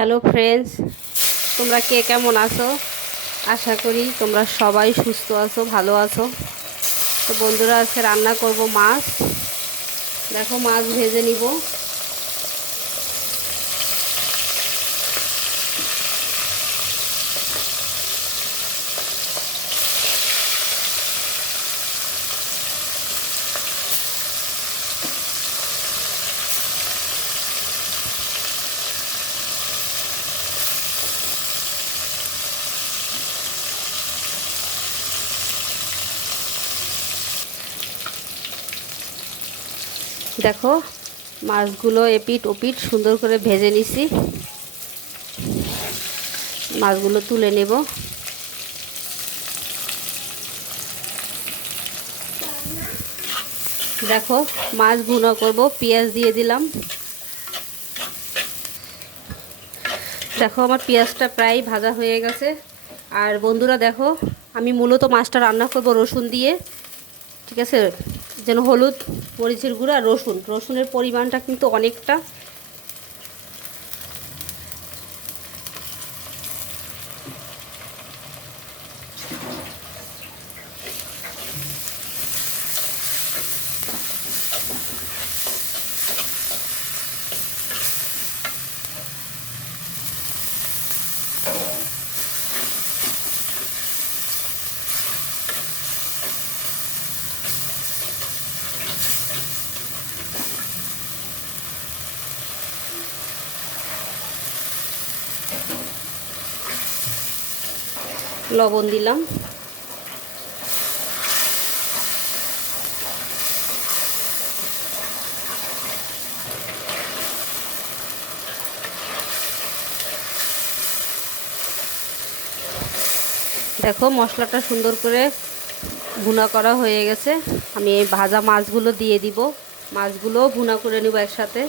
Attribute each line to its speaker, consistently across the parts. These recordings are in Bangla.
Speaker 1: হ্যালো ফ্রেন্ডস, তোমরা কে কেমন আছো? আশা করি তোমরা সবাই সুস্থ আছো, ভালো আছো। তো বন্ধুরা, আজকে রান্না করব মাছ। দেখো মাছ ভেজে নিব। দেখো মাছগুলো এপিট ওপিট সুন্দর করে ভেজে নিছি। মাছগুলো তুলে নেব। দেখো, মাছ ভুনা করব, পেঁয়াজ দিয়ে দিলাম। দেখো, আমার পেঁয়াজটা প্রায় ভাজা হয়ে গেছে। আর বন্ধুরা দেখো, আমি মূলত মাছটা রান্না করব রসুন দিয়ে। ঠিক আছে? যেন হলুদ মরিচের গুঁড়া রসুন। রসুনের পরিমাণটা কিন্তু অনেকটা লবণ দিলাম। দেখো মশলাটা সুন্দর করে ভুনা করা হয়ে গেছে। আমি এই ভাজা মাছগুলো দিয়ে দিব। মাছগুলোও ভুনা করে নিব একসাথে।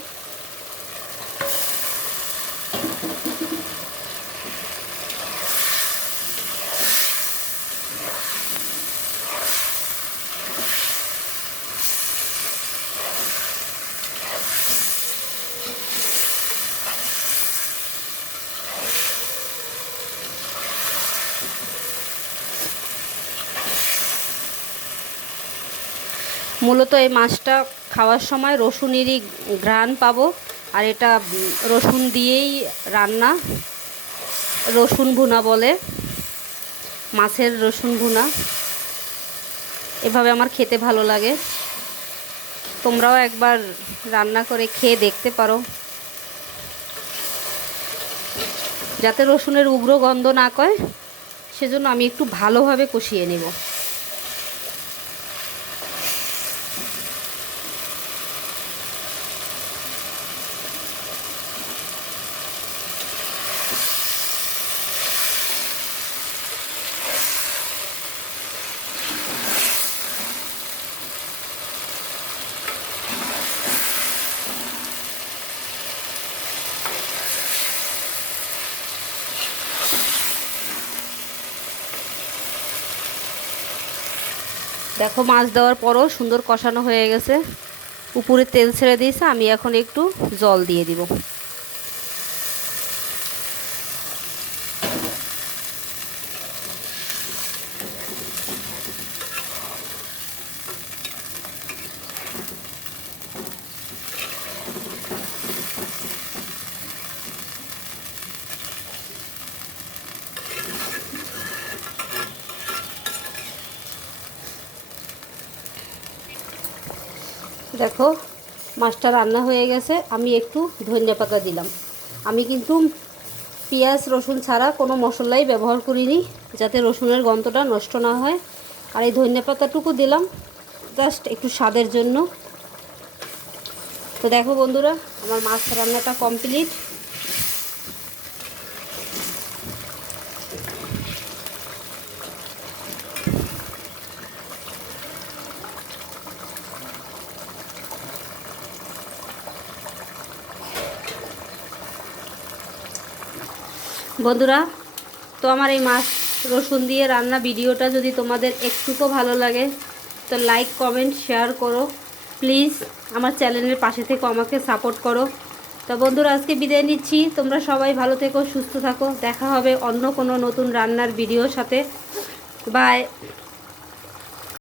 Speaker 1: মূলত এই মাছটা খাওয়ার সময় রসুনেরই ঘ্রাণ পাবো। আর এটা রসুন দিয়েই রান্না, রসুন ভুনা বলে, মাছের রসুন ভুনা। এভাবে আমার খেতে ভালো লাগে। তোমরাও একবার রান্না করে খেয়ে দেখতে পারো। যাতে রসুনের উগ্র গন্ধ না কয়, সেজন্য আমি একটু ভালোভাবে কষিয়ে নেব। দেখো মাছ দেওয়ার পরও সুন্দর কষানো হয়ে গেছে। উপরে তেল ছেড়ে দিয়েছে, আমি এখন একটু জল দিয়ে দিব। দেখো, মাছটা রান্না হয়ে গেছে, আমি একটু ধনিয়া পাতা দিলাম। আমি কিন্তু পেঁয়াজ, রসুন ছাড়া কোনো মশলাই ব্যবহার করিনি, যাতে রসুনের গন্ধটা নষ্ট না হয়। আর এই ধনিয়া পাতাটুকু দিলাম, জাস্ট একটু স্বাদের জন্য। তো দেখো বন্ধুরা, আমার মাছ রান্নাটা কমপ্লিট। বন্ধুরা, তো আমার এই মাছ রসুন দিয়ে রান্না ভিডিওটা যদি তোমাদের একটুকু ভালো লাগে, তো লাইক কমেন্ট শেয়ার করো। প্লিজ আমার চ্যানেলের পাশে থেকে আমাকে সাপোর্ট করো। তো বন্ধুরা, আজকে বিদায় নিচ্ছি। তোমরা সবাই ভালো থেকো, সুস্থ থাকো। দেখা হবে অন্য কোনো নতুন রান্নার ভিডিওর সাথে। বাই